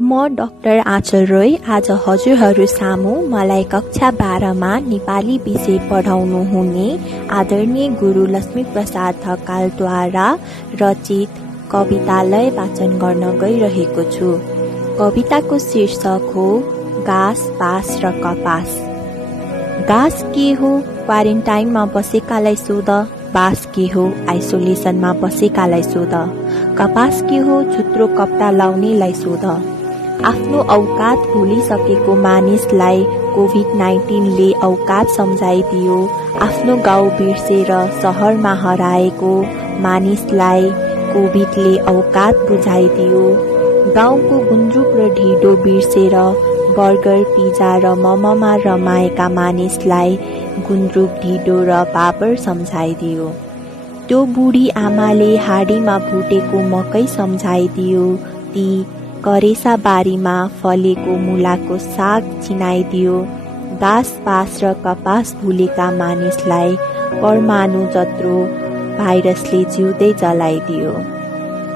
म डाक्टर आँचल रोय आज हजुरहरू सामु मलाई कक्षा 12मा नेपाली विषय पढाउनु हुने आदरणीय गुरु लक्ष्मीप्रसाद ढकालद्वारा रचित कवितालाई वाचन गर्न गइरहेको छु। कविताको शीर्षक हो घाँस, बाँस र कपास। घाँस के हो क्वारेन्टाइनमा बसेकालाई सोध, बाँस के हो आइसोलेसनमा बसेकालाई सोध, कपास के हो झुत्रो कपडा लाउनेलाई सोध। आफ्नो औकात भुलिसकेको मानिसलाई कोभिड-19ले औकात सम्झाइदियो। आफ्नो गाउँ बिर्सेर शहरमा हराएको मानिसलाई कोभिडले औकात बुझाइदियो। गाउँको गुन्द्रुक र ढिडो बिर्सेर बर्गर, पिज्जा र मोमोमा रमाएका मानिसलाई गुन्द्रुक, ढिडो र पापड सम्झाइदियो। त्यो बुढी आमाले हाडीमा भुटेको मकै सम्झाइदियो। ती करेसा बारीमा फलेको मुलाको साग चिनाइदियो। घाँस, बाँस र कपास भुलेका मानिसलाई परमाणु जत्रो भाइरसले जिउँदै जलाइदियो।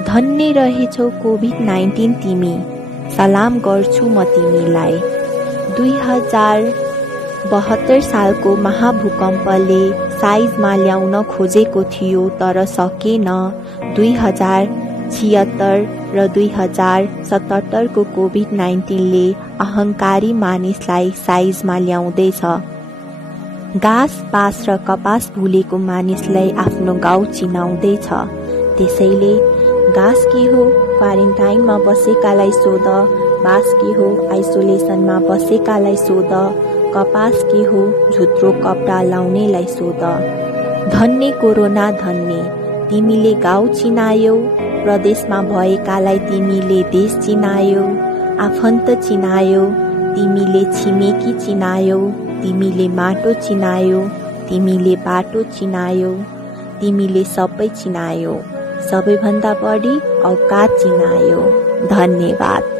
धन्य रहेछौ कोभिड-19 तिमी, सलाम गर्छु म तिमीलाई। 2072 सालको महाभूकम्पले साइजमा ल्याउन खोजेको थियो तर सकेन। 2076 र 2077 को कोभिड-19ले अहंकारी मानिसलाई साइजमा ल्याउँदैछ। घाँस, बाँस र कपास भुलेको मानिसलाई आफ्नो गाउँ चिनाउँदैछ। त्यसैले घाँस के हो क्वारेन्टाइनमा बसेकालाई सोध, बाँस के हो आइसोलेसनमा बसेकालाई सोध, कपास के हो झुत्रो कपडा लाउनेलाई सोध। धन्य कोरोना धन्य, तिमीले गाउँ चिनायौ। प्रदेशमा भएकालाई तिमीले देश चिनायौ। आफन्त चिनायौ, तिमीले छिमेकी चिनायौ। तिमीले माटो चिनायौ, तिमीले बाटो चिनायौ। तिमीले सबै चिनायौ, सबैभन्दा बढी औकात चिनायौ। धन्यवाद।